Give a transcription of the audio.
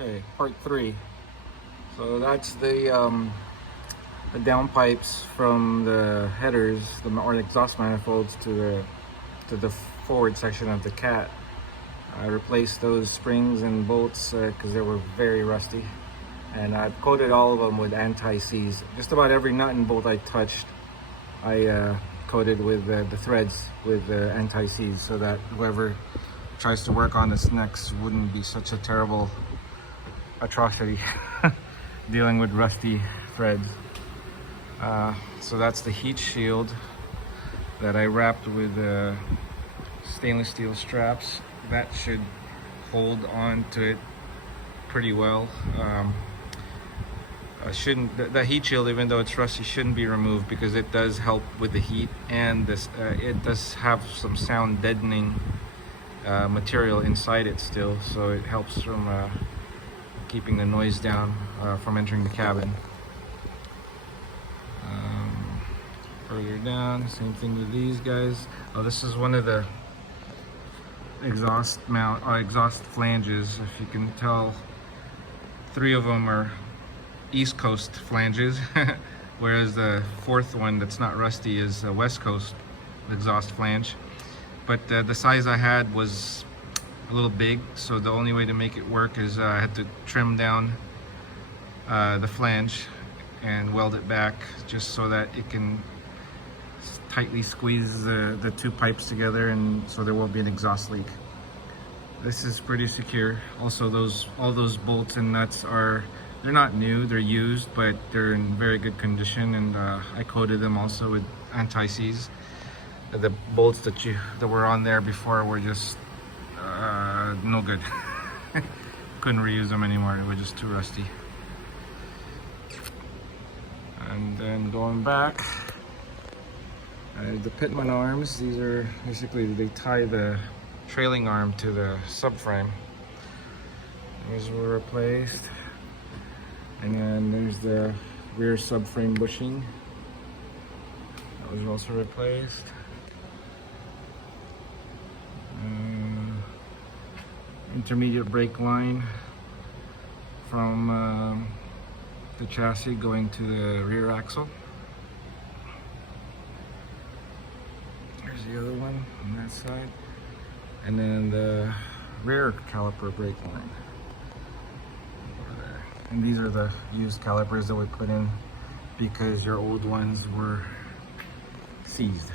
Okay, part 3. So that's the downpipes from the headers, or the exhaust manifolds to the forward section of the cat. I replaced those springs and bolts because they were very rusty, and I've coated all of them with anti-seize. Just about every nut and bolt I touched, I coated with the threads with anti-seize, so that whoever tries to work on this next wouldn't be such a terrible atrocity dealing with rusty threads. So that's the heat shield that I wrapped with stainless steel straps. That should hold on to it pretty well. The heat shield, even though it's rusty, shouldn't be removed because it does help with the heat, and this it does have some sound deadening material inside it still, so it helps from keeping the noise down from entering the cabin. Further down, same thing with these guys. Oh, this is one of the exhaust flanges. If you can tell, 3 of them are East Coast flanges, whereas the 4th one that's not rusty is a West Coast exhaust flange. But the size I had was a little big, so the only way to make it work is I had to trim down the flange and weld it back just so that it can tightly squeeze the 2 pipes together, and so there won't be an exhaust leak. This is pretty secure. Also, all those bolts and nuts they're not new, they're used, but they're in very good condition, and I coated them also with anti-seize. The bolts that were on there before were just no good. Couldn't reuse them anymore, they were just too rusty. And then going back, the Pitman arms, these are basically, they tie the trailing arm to the subframe. These were replaced. And then there's the rear subframe bushing. That was also replaced. Intermediate brake line from the chassis going to the rear axle. There's the other one on that side. And then the rear caliper brake line over there. And these are the used calipers that we put in because your old ones were seized.